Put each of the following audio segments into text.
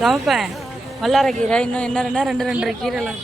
சமைப்பேன். வல்லார கீரை இன்னும் என்ன ரெண்டு 2 கீரைலாம்.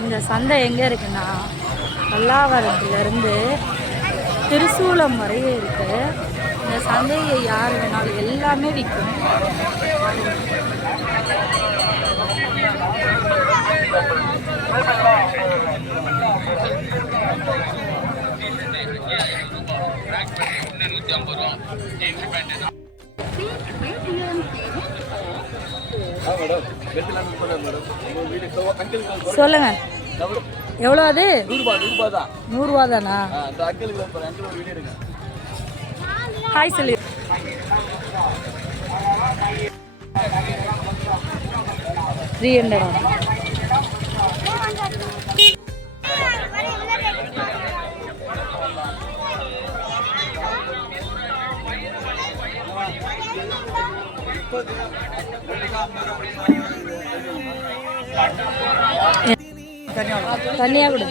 இந்த சந்தை எங்கே இருக்குன்னா பல்லாவரத்துலேருந்து திருசூலம் வரையே இருக்குது. இந்த சந்தையை யார் வேணாலும் எல்லாமே விற்கும். சொல்லுங்க, எவ்வளோ அது? 100 ரூபா தானா? ஹாய் சொல்லி. $300. தனியாக கொடு.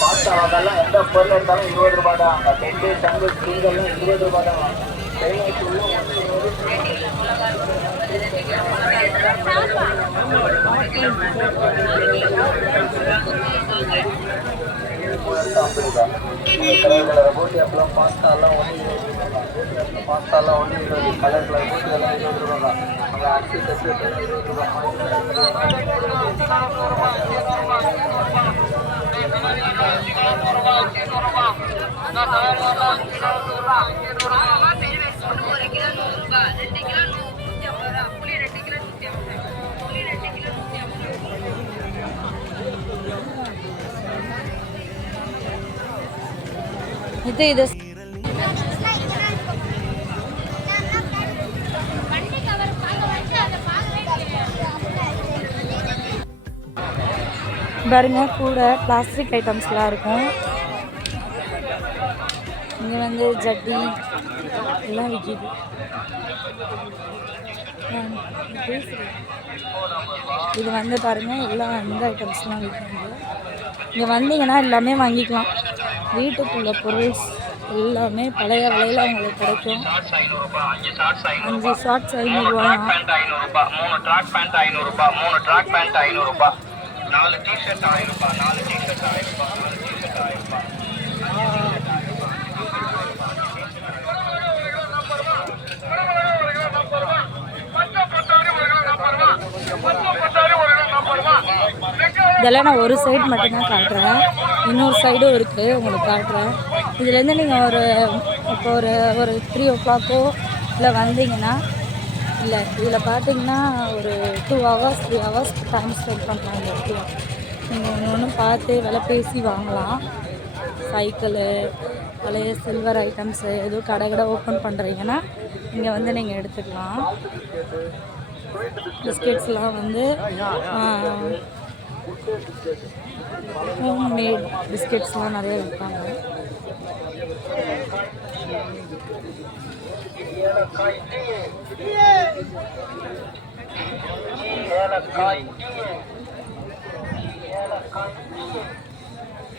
பாஸ்தா வாங்கலாம், எந்த பொருள் இருந்தாலும் 20 ரூபா தான். பெட்டு தங்கு ஸ்டீங்கெல்லாம் 20 ரூபா தான். கலர் போட்டி அப்பெல்லாம் பாஸ்தாலாம் ஒன்று 20. கலர் போட்டி எல்லாம் 20 ரூபா தான். அங்கே அரிசி கட்டு 20 ரூபா. இது பாருங்க, கூட பிளாஸ்டிக் ஐட்டம்ஸ்லாம் இருக்கும். இங்கே வந்து ஜட்டி எல்லாம் விற்கிது. இது வந்து பாருங்கள், எல்லாம் இந்த ஐட்டம்ஸ்லாம் விற்கிது. இங்கே வந்தீங்கன்னா எல்லாமே வாங்கிக்கலாம். வீட்டுக்குள்ள பொருள்ஸ் எல்லாமே பழைய விலையில் உங்களுக்கு கிடைக்கும். 5 ஷார்ட்ஸ் 500 ரூபா, 3 ட்ராக் பேண்ட் 500 ரூபா, 3 ட்ராக் பேண்ட் 500 ரூபா, 4 டிஷர்ட் 1000 ரூபா, 4 டிஷர்ட் 1000 ரூபா, 4 டிஷர்ட் 1000 ரூபா. இதெல்லாம் நான் ஒரு சைடு மட்டும்தான் காட்டுறேன், இன்னொரு சைடும் இருக்குது உங்களுக்கு காட்டுறேன். இதுலேருந்து நீங்கள் இப்போ ஒரு 3 o'clock இல்லை வந்தீங்கன்னா, இல்லை இதில் பார்த்தீங்கன்னா ஒரு 2 hours 3 hours டைம் ஸ்பெண்ட் பண்ணுறாங்க. இடத்துல நீங்கள் ஒன்று பார்த்து விலை பேசி வாங்கலாம். சைக்கிளு, பழைய சில்வர் ஐட்டம்ஸு எதுவும் கடை ஓப்பன் பண்ணுறீங்கன்னா இங்கே வந்து நீங்கள் எடுத்துக்கலாம். பிஸ்கெட்ஸ்லாம் வந்து ஹோம் மேட் பிஸ்கெட்ஸ்லாம் நிறைய விற்பாங்க.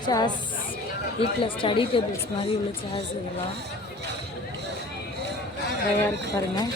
சாஸ் வீட்டில் ஸ்டடி டேபிள்ஸ் மாதிரி உள்ள சேர்ஸ் இதெல்லாம் நிறையா இருக்கு பாருங்கள்.